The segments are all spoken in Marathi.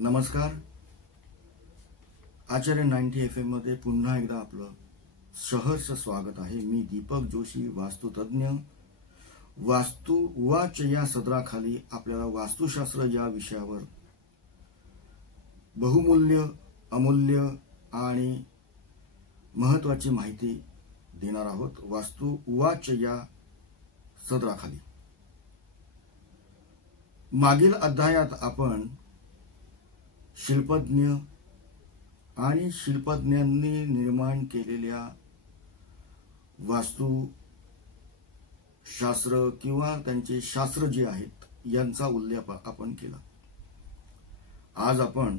नमस्कार. आचार्य 90 FM मध्ये पुन्हा एकदा आपलं सहर्ष स्वागत आहे. मी दीपक जोशी, वास्तुतज्ञ. वास्तू वाच या सदराखाली आपल्याला वास्तुशास्त्र या विषयावर बहुमूल्य, अमूल्य आणि महत्त्वाची माहिती देणार आहोत. वास्तू वाच या सदराखाली मागील अध्यायात आपण शिल्पज्ञ आणि शिल्पज्ञांनी निर्माण केलेल्या वास्तुशास्त्र किंवा त्यांचे शास्त्र जे आहेत यांचा उल्लेख आपण केला. आज आपण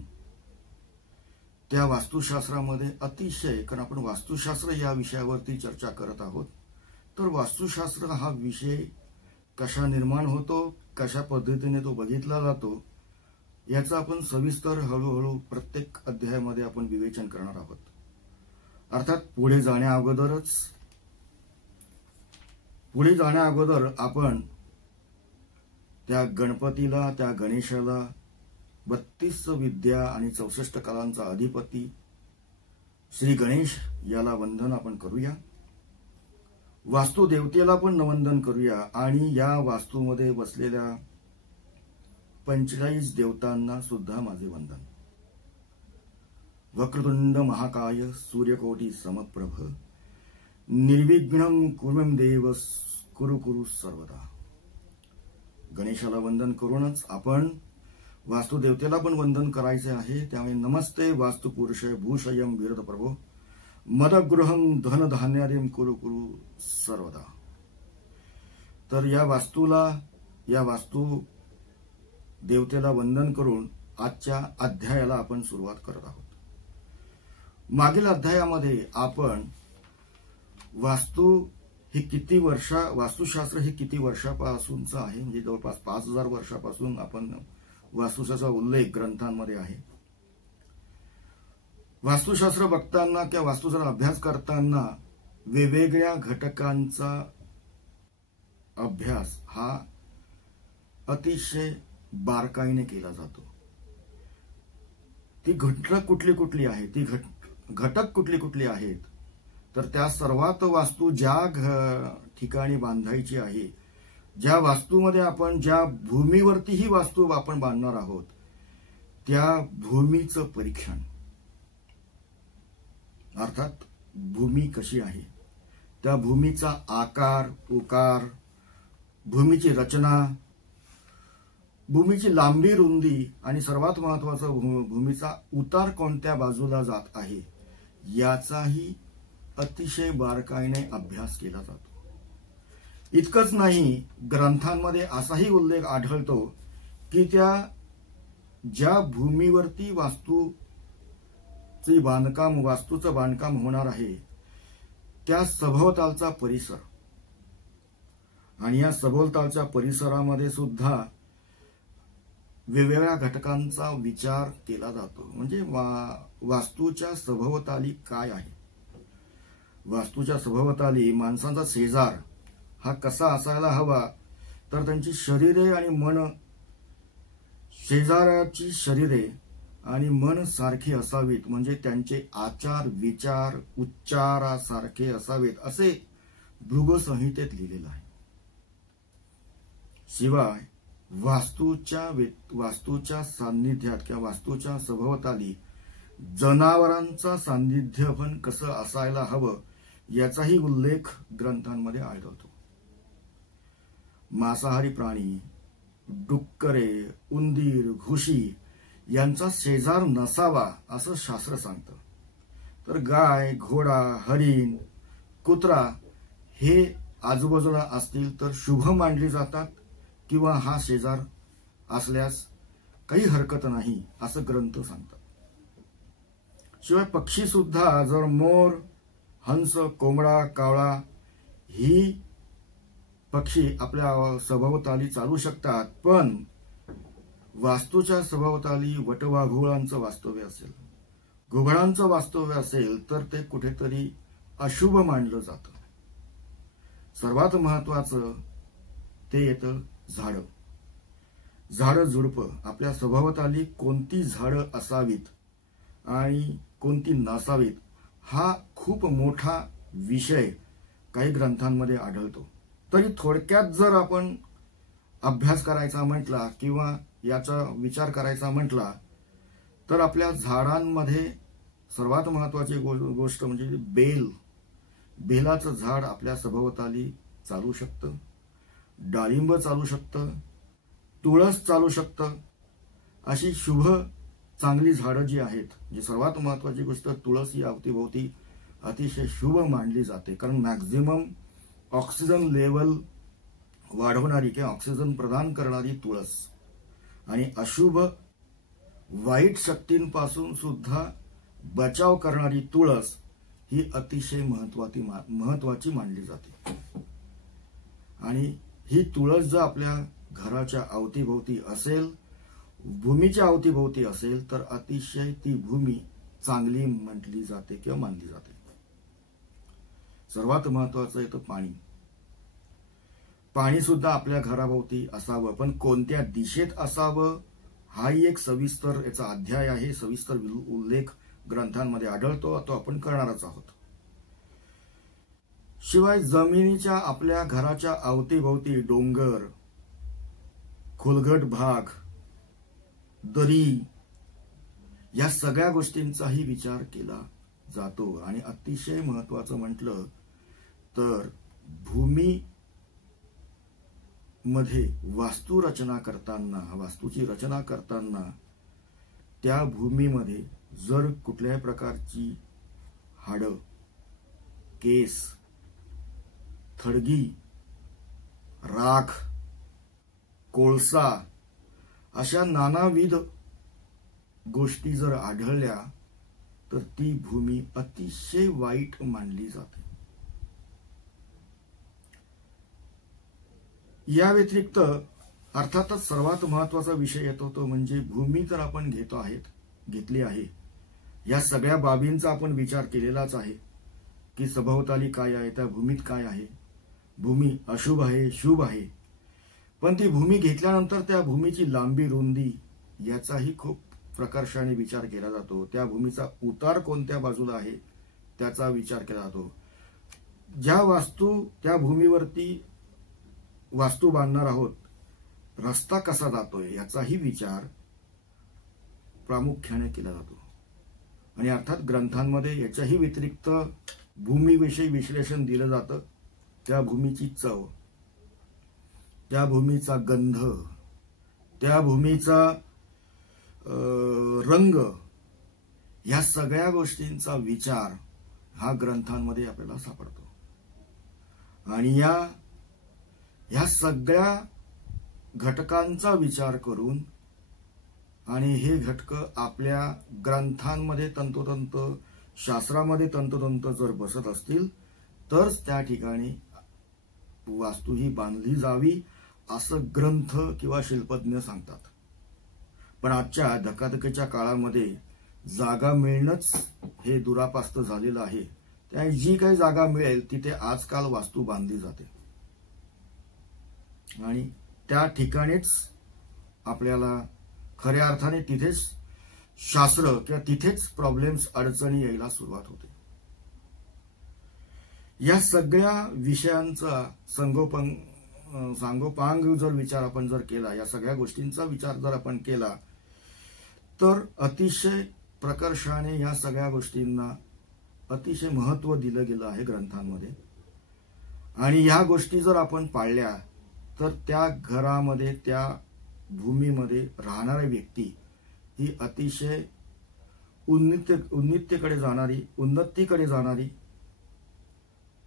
त्या वास्तुशास्त्रामध्ये अतिशय, कारण आपण वास्तुशास्त्र या विषयावरती चर्चा करत आहोत, तर वास्तुशास्त्र हा विषय कशा निर्माण होतो, कशा पद्धतीने तो बघितला जातो याचा आपण सविस्तर हळूहळू प्रत्येक अध्यायामध्ये आपण विवेचन करणार आहोत. अर्थात पुढे जाण्या अगोदर आपण त्या गणपतीला, त्या गणेशाला 32 विद्या आणि 64 कलांचा अधिपती श्री गणेश याला वंदन आपण करूया. वास्तु देवतेला पण वंदन करूया आणि या वास्तूमध्ये बसलेल्या 45 देवतांना सुद्धा माझे वंदन. वक्रतुंड महाकाय सूर्यकोटी समप्रभ निर्विघ्नं कुरु मे देव कुरु सर्वदा. गणेशाला वंदन करूनच आपण वास्तुदेवतेला पण वंदन करायचे आहे. त्यामुळे नमस्ते वास्तुपुरुषय भूषयं विरद प्रभो मदगृहं धन धान्यादिं कुरु सर्वदा. तर या वास्तू देवतेला वंदन करून आजच्या अध्यायाला आपण सुरुवात करत आहोत. मागील अध्यायामध्ये आपण वास्तुशास्त्र हे किती वर्षापासूनचं आहे, म्हणजे जवळपास 5000 वर्षापासून आपण वास्तुशास्त्राचा उल्लेख ग्रंथांमध्ये आहे. वास्तुशास्त्र बघताना किंवा वास्तुशास्त्र अभ्यास करताना वेगवेगळ्या घटकांचा अभ्यास हा अतिशय बारकाईने केला जातो. ती घटक कुठली आहेत, ती घटक कुठली आहेत, तर त्या सर्वात वास्तू ज्या ठिकाणी बांधायची आहे, ज्या वास्तूमध्ये आपण ज्या भूमीवरती ही वास्तू आपण बांधणार आहोत त्या भूमीचं परीक्षण, अर्थात भूमी कशी आहे, त्या भूमीचा आकार, उकार, भूमीची रचना, भूमीची लांबी, रुंदी आणि सर्वात महत्वाचं भूमीचा उतार कोणत्या बाजूला जात आहे याचाही अतिशय बारकाईने अभ्यास केला जातो. इतकंच नाही, ग्रंथांमध्ये असाही उल्लेख आढळतो की ज्या भूमीवरती वास्तूचं बांधकाम होणार आहे त्या सभोवतालचा परिसर, आणि या सभोवतालच्या परिसरामध्ये सुद्धा वेगवेगळ्या घटकांचा विचार केला जातो. म्हणजे वास्तूच्या सभोवताली काय आहे, वास्तूच्या सभोवताली माणसांचा शेजार हा कसा असायला हवा, तर त्यांची शरीरे आणि मन, शेजाऱ्याची शरीरे आणि मन सारखी असावीत, म्हणजे त्यांचे आचार विचार उच्चारासारखे असावेत असे भृगुसंहितेत लिहिलेलं आहे. शिवाय वास्तूच्या सान्निध्यात किंवा वास्तूच्या सभोवताली जनावरांचा सान्निध्य पण कसं असायला हवं याचाही उल्लेख ग्रंथांमध्ये आढळतो. मांसाहारी प्राणी, डुक्करे, उंदीर, घुशी यांचा शेजार नसावा असं शास्त्र सांगतं. तर गाय, घोडा, हरिण, कुत्रा हे आजूबाजूला असतील तर शुभ मानली जातात किंवा हा शेजार असल्यास काही हरकत नाही असं ग्रंथ सांगतात. शिवाय पक्षी सुद्धा, जर मोर, हंस, कोंबडा, कावळा ही पक्षी आपल्या सभोवताली चालू शकतात, पण वास्तूच्या सभोवताली वटवाघुळांचं वास्तव्य असेल, घुबडांचं वास्तव्य असेल तर ते कुठेतरी अशुभ मानलं जातं. सर्वात महत्वाचं ते येतं झाडं. झाडं झुडपं आपल्या स्वभावाताली कोणती झाडं असावीत आणि कोणती नसावीत हा खूप मोठा विषय काही ग्रंथांमध्ये आढळतो. तरी थोडक्यात जर आपण अभ्यास करायचा म्हटला किंवा याचा विचार करायचा म्हटला तर आपल्या झाडांमध्ये सर्वात महत्वाची गोष्ट म्हणजे बेलाचं झाड आपल्या सभोवताली चालू शकतं, डाळिंब चालू शकतं, तुळस चालू शकतं. अशी शुभ चांगली झाडं जी आहेत, जी सर्वात महत्वाची गोष्ट तुळस ही अवतीभोवती अतिशय शुभ मानली जाते. कारण मॅक्झिमम ऑक्सिजन लेवल वाढवणारी किंवा ऑक्सिजन प्रदान करणारी तुळस आणि अशुभ वाईट शक्तींपासून सुद्धा बचाव करणारी तुळस ही अतिशय महत्वाची मानली जाते. आणि ही तुळस जर आपल्या घराच्या अवतीभोवती असेल, भूमीच्या अवतीभोवती असेल तर अतिशय ती भूमी चांगली म्हटली जाते किंवा मानली जाते. सर्वात महत्वाचं येतं पाणी. पाणी सुद्धा आपल्या घराभोवती असावं, पण कोणत्या दिशेत असावं हाही एक सविस्तर याचा अध्याय आहे, सविस्तर उल्लेख ग्रंथांमध्ये आढळतो, तो आपण करणारच आहोत. शिवाय जमिनीच्या आपल्या घराच्या अवतीभोवती डोंगर, खोलगट भाग, दरी या सगळ्या गोष्टींचाही विचार केला जातो. आणि अतिशय महत्वाचं म्हटलं तर भूमी मध्ये वास्तूची रचना करताना त्या भूमीमध्ये जर कुठल्याही प्रकारची हाडं, केस, थडगी, राख, कोळसा अशा नानाविध गोष्टी जर आढळल्या तर ती भूमी अतिशय वाईट मानली जाते. या व्यतिरिक्त अर्थातच सर्वात महत्वाचा विषय येतो तो म्हणजे भूमी तर आपण घेतली आहे. या सगळ्या बाबींचा आपण विचार केलेलाच आहे की सभोवताली काय आहे, त्या भूमीत काय आहे. भूमी अशुभ आहे, शुभ आहे, पण ती भूमी घेतल्यानंतर त्या भूमीची लांबी रुंदी याचाही खूप प्रकर्षाने विचार केला जातो. त्या भूमीचा उतार कोणत्या बाजूला आहे त्याचा विचार केला जातो. त्या भूमीवरती वास्तू बांधणार आहोत, रस्ता कसा जातोय याचाही विचार प्रामुख्याने केला जातो. आणि अर्थात ग्रंथांमध्ये याच्याही व्यतिरिक्त भूमीविषयी विश्लेषण दिलं जातं. त्या भूमीची चव, त्या भूमीचा गंध, त्या भूमीचा रंग या सगळ्या गोष्टींचा विचार हा ग्रंथांमध्ये आपल्याला सापडतो. आणि या सगळ्या घटकांचा विचार करून आणि हे घटक आपल्या ग्रंथांमध्ये तंतोतंत, शास्त्रामध्ये तंतोतंत जर बसत असतील तरच त्या ठिकाणी वास्तू ही बांधली जावी असं ग्रंथ किंवा शिल्पज्ञ सांगतात. पण आजच्या धकाधकीच्या काळामध्ये जागा मिळणंच हे दुरापास्त झालेलं आहे. त्या जी काही जागा मिळेल तिथे आजकाल वास्तू बांधली जाते आणि त्या ठिकाणीच आपल्याला खऱ्या अर्थाने तिथेच शास्त्र किंवा तिथेच प्रॉब्लेम्स, अडचणी यायला सुरुवात होते. या सगळ्या विषयांचा सांगोपांग जर विचार आपण जर केला, या सगळ्या गोष्टींचा विचार जर आपण केला तर अतिशय प्रकर्षाने या सगळ्या गोष्टींना अतिशय महत्व दिलं गेलं आहे ग्रंथांमध्ये. आणि या गोष्टी जर आपण पाळल्या तर त्या घरामध्ये, त्या भूमीमध्ये राहणारी व्यक्ती ही अतिशय उन्नतीकडे जाणारी,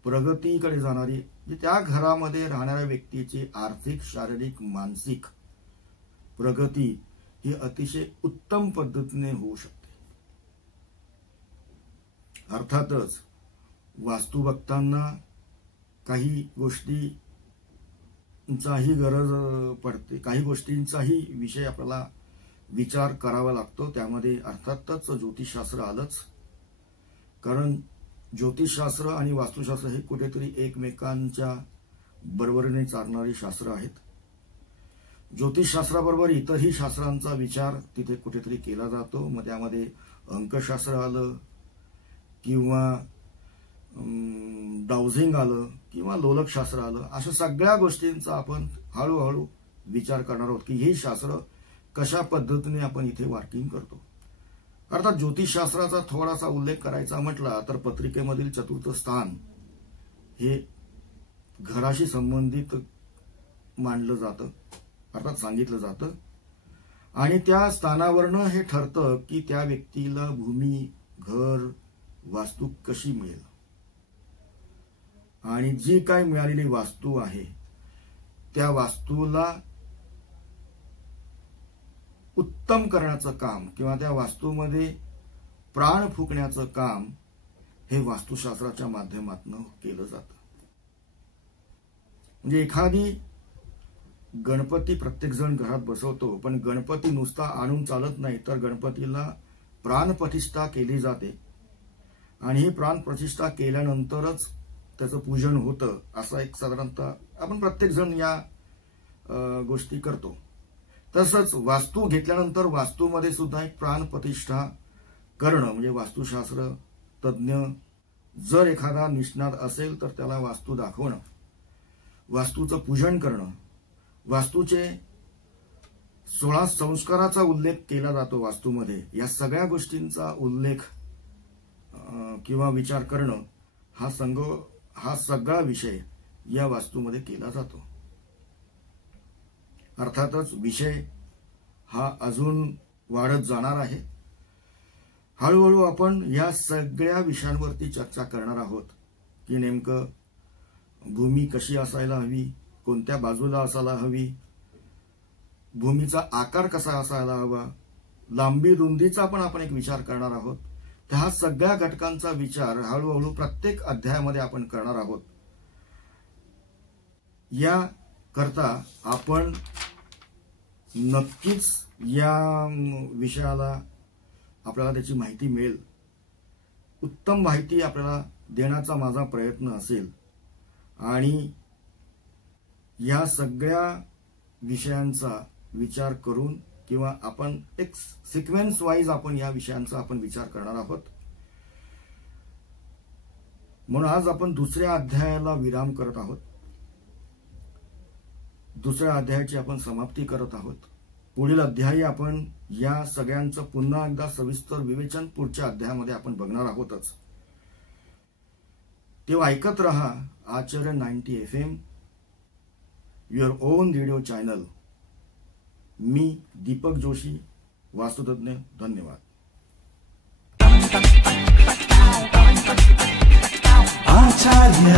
प्रगतीकडे जाणारी, त्या घरामध्ये राहणाऱ्या व्यक्तीची आर्थिक, शारीरिक, मानसिक प्रगती ही अतिशय उत्तम पद्धतीने होऊ शकते. अर्थातच वास्तू बघताना काही गोष्टींचाही गरज पडते, काही गोष्टींचाही विषय आपल्याला विचार करावा लागतो. त्यामध्ये अर्थातच ज्योतिषशास्त्र आलंच, कारण ज्योतिषशास्त्र आणि वास्तुशास्त्र हे कुठेतरी एकमेकांच्या बरोबरीने चालणारी शास्त्र आहेत. ज्योतिषशास्त्राबरोबर इतरही शास्त्रांचा विचार तिथे कुठेतरी केला जातो. मग त्यामध्ये अंकशास्त्र आलं किंवा डाउझिंग आलं किंवा लोलकशास्त्र आलं, अशा सगळ्या गोष्टींचा आपण हळूहळू विचार करणार आहोत की हे शास्त्र कशा पद्धतीने आपण इथे वर्किंग करतो. अर्थात ज्योतिषशास्त्राचा थोडासा उल्लेख करायचा म्हटला तर पत्रिकेमधील चतुर्थ स्थान हे घराशी संबंधित मानलं जातं, अर्थात सांगितलं जातं. आणि त्या स्थानावरनं हे ठरतं की त्या व्यक्तीला भूमी, घर, वास्तू कशी मिळेल. आणि जी काय मिळालेली वास्तू आहे त्या वास्तूला उत्तम करण्याचं काम किंवा त्या वास्तूमध्ये प्राण फुकण्याचं काम हे वास्तुशास्त्राच्या माध्यमातून केलं जातं. म्हणजे एखादी गणपती प्रत्येक जण घरात बसवतो, पण गणपती नुसता आणून चालत नाही, तर गणपतीला प्राणप्रतिष्ठा केली जाते. आणि ही प्राणप्रतिष्ठा केल्यानंतरच त्याचं पूजन होतं, असा एक साधारणतः आपण प्रत्येक जण या गोष्टी करतो. तसंच वास्तू घेतल्यानंतर वास्तूमध्ये सुद्धा एक प्राणप्रतिष्ठा करणं म्हणजे वास्तुशास्त्र तज्ज्ञ जर एखादा निष्णात असेल तर त्याला वास्तू दाखवणं, वास्तूचं पूजन करणं, वास्तूचे 16 संस्काराचा उल्लेख केला जातो वास्तूमध्ये. या सगळ्या गोष्टींचा उल्लेख किंवा विचार करणं हा सगळा विषय या वास्तूमध्ये केला जातो. अर्थातच विषय हा अजून वाढत जाणार आहे. हळूहळू आपण या सगळ्या विषयांवरती चर्चा करणार आहोत की नेमकं भूमी कशी असायला हवी, कोणत्या बाजूला असायला हवी, भूमीचा आकार कसा असायला हवा, लांबी रुंदीचा पण आपण एक विचार करणार आहोत. त्या सगळ्या घटकांचा विचार हळूहळू प्रत्येक अध्यायामध्ये आपण करणार आहोत. या करता आपण नक्कीच या विषयाला आपल्याला त्याची माहिती मिळेल, उत्तम माहिती आपल्याला देण्याचा माझा प्रयत्न असेल. आणि या सगळ्या विषयांचा विचार करून किंवा आपण एक सिक्वेन्स वाईज आपण या विषयांचा आपण विचार करणार आहोत. म्हणून आज आपण दुसऱ्या अध्यायाला विराम करत आहोत. दुसऱ्या अध्यायाची आपण समाप्ती करत आहोत. पुढील अध्यायी आपण या सगळ्यांचं पुन्हा एकदा सविस्तर विवेचन पुढच्या अध्यायामध्ये आपण बघणार आहोतच. तेव्हा ऐकत रहा Acharya 90 FM, your own radio channel. मी दीपक जोशी, वास्तुतज्ञ. धन्यवाद. आचार्य